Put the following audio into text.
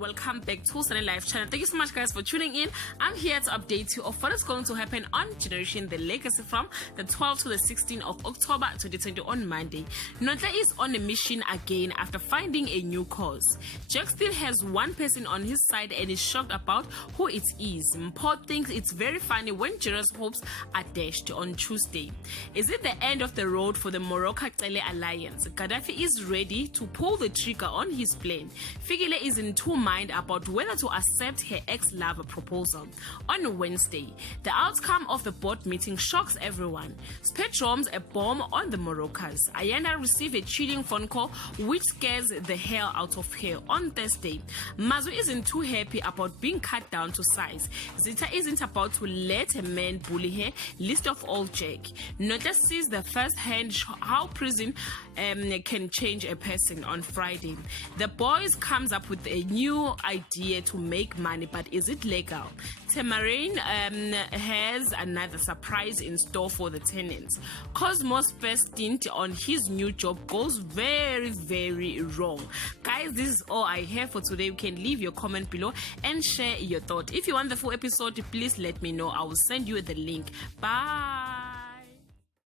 welcome back to Sunny Life channel. Thank you so much guys for tuning in. I'm here to update you of what is going to happen on Generation The Legacy from the 12th to the 16th of October 2020 on Monday. Nonhle is on a mission again after finding a new cause. Jack still has one person on his side and is shocked about who it is. Mpho thinks it's very funny when Jira's hopes are dashed on Tuesday. Is it the end of the road for the Morocco-Cele alliance? Gaddafi is ready to pull the trigger on his plan. Fikile is in two minds about whether to accept her ex-lover proposal. On Wednesday, the outcome of the board meeting shocks everyone. Spet drops a bomb on the Moroccans. Ayanda received a chilling phone call which scares the hell out of her. On Thursday, Mazu isn't too happy about being cut down to size. Zita isn't about to let a man bully her, least of all Jack. Nonhle sees the first hand how prison can change a person on Friday. The boys comes up with a new idea to make money, but is it legal? Tamarin has another surprise in store for the tenants. Cosmo's first stint on his new job goes very, very wrong. Guys, this is all I have for today. You can leave your comment below and share your thought. If you want the full episode, please let me know. I will send you the link. Bye.